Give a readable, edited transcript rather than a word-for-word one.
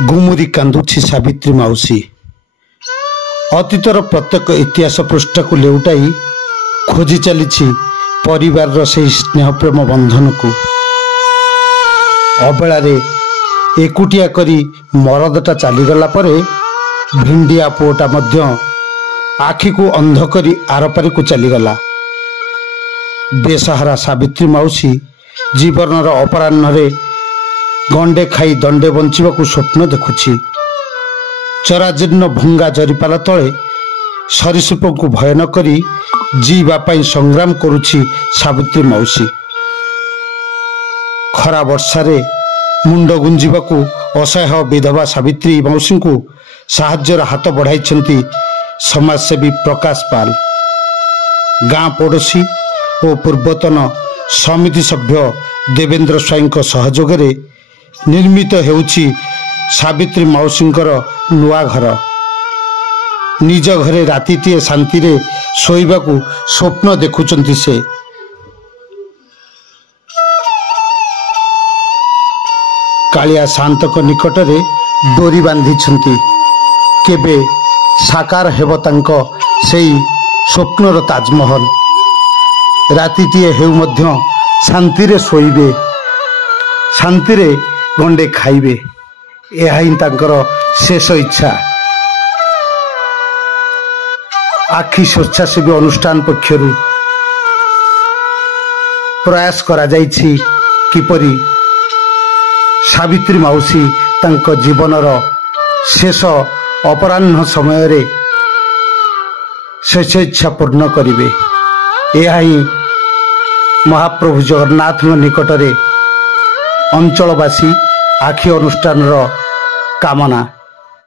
गुमुरी कांदुछि सावित्री माउसी। अतीतर प्रत्येक इतिहास पृष्ठ को लेउटाई खोजी चली परिवार से स्नेह प्रेम बंधन को अबेलारे एकुटिया करी मरदटा चलीगला परे भिंडिया पुओटा मध्य आखि को अंध करी आरपारी को चलीगला। बेसहारा सावित्री माउसी जीवन अपराह्न गंडे खाई दंडे बंचिबा को स्वप्न देखुछि। चराजीर्ण भंगा जरीपाला तले सरीसृप को भय न करी जीवाई संग्राम करुछि सावित्री माउसी। खरा वर्षारे मुंड गुंजिबाकू असहाय विधवा सावित्री माउसी को साहाज्यर हाथ बढ़ाई समाजसेवी प्रकाश पाल। गाँ पड़ोशी और पूर्वतन समिति सभ्य देवेंद्र स्वाई सहयोग निर्मित हेउछि सावित्री माउसींकर नुआ घर। निज घरे रातीटीए शांति रे सोइबाकू स्वप्न देखुचंती से। कालिया शांतक निकटरे डोरी बांधिछंती। केबे साकार हेब तांको सेई स्वप्नर ताजमहल। रातीटीए हेउ मध्य शांति रे सोइबे, शांति रे गंडे खाइबे, यह ही तांकर शेष इच्छा। आखि स्वेच्छासेवी अनुष्ठान पक्षरु प्रयास करा जाइछि किपरि सावित्री माउसी तांको जीवनर शेष अपराह्न समय रे शेष इच्छा पूर्ण करिवे। यह ही महाप्रभु जगन्नाथ निकटरे अंचलवासी आखि अनुष्ठान कामना।